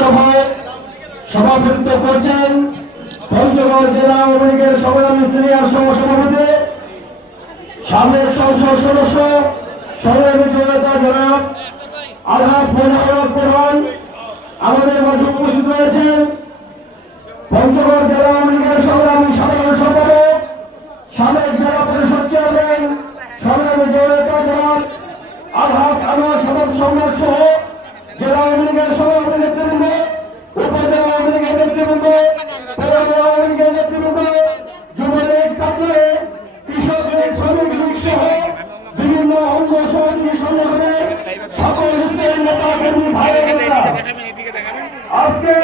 সভায় সভাপতিত্ব করছেন পঞ্চগড় জেলা আওয়ামী লীগের সংগ্রামী সিনিয়র সহসভাপতি সাবেক সংসদ সদস্য সংগ্রামী জনতা জনাব আলহাজ মনোহর প্রধান আমাদের মাঝে উপস্থিত রয়েছেন। পঞ্চগড় জেলা আওয়ামী লীগের সংগ্রামী সাধারণ সম্পাদক সাবেক জেলা পরিষদ চেয়ারম্যান সংগ্রামী জনতা জনাব আলহাজ আনোয়ার সাদাত সম্রাট সহ জেলা আওয়ামী লীগের সভাপতি নেতৃবৃন্দ, উপজেলা আওয়ামী লীগের নেতৃবৃন্দ, পৌর আওয়ামী লীগের নেতৃবৃন্দ, যুবলীগ, ছাত্রলীগ, কৃষক লীগ, শ্রমিক লীগ সহ বিভিন্ন অঙ্গ সহযোগী সংগঠনের সকল স্তরের নেতা কর্মী ভাইয়েরা আজকে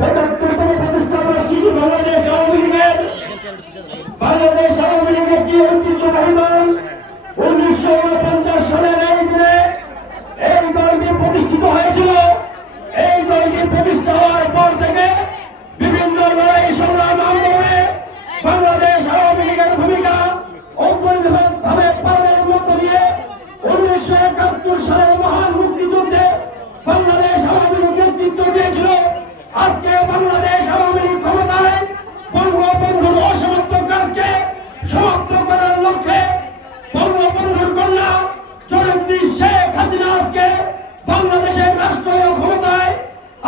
৭৫তম প্রতিষ্ঠা বার্ষিকী বাংলাদেশ আওয়ামী লীগের কি ঐতিহ্যবাহী দল ১৯৪৯ সালের এই দিনে এই দলটি প্রতিষ্ঠিত হয়েছিল। এই দলটি প্রতিষ্ঠা হওয়ার পর থেকে বিভিন্ন লড়াই সংগ্রাম আন্দোলনে বাংলাদেশ আওয়ামী লীগের ভূমিকা অপরিহার্যভাবে পালনের মধ্য দিয়ে ১৯৭১ সালের মহান মুক্তিযুদ্ধে বাংলাদেশ আওয়ামী লীগ নেতৃত্ব দিয়েছিল। আজকে বাংলাদেশ আওয়ামী লীগ ক্ষমতায় বঙ্গবন্ধুর অসমাপ্ত কাজকে সমাপ্ত করার লক্ষ্যে বঙ্গবন্ধুর কন্যা জননেত্রী শেখ হাসিনা আজকে বাংলাদেশের রাষ্ট্রীয় ক্ষমতায়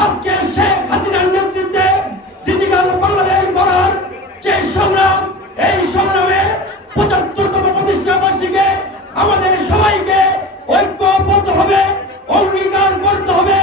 আজকে শেখ হাসিনার নেতৃত্বে ডিজিটাল বাংলাদেশ গড়ার যে সংগ্রাম, এই সংগ্রামে ৭৫তম প্রতিষ্ঠা বার্ষিকী আমাদের সবাইকে ঐক্যবদ্ধভাবে অঙ্গীকার করতে হবে।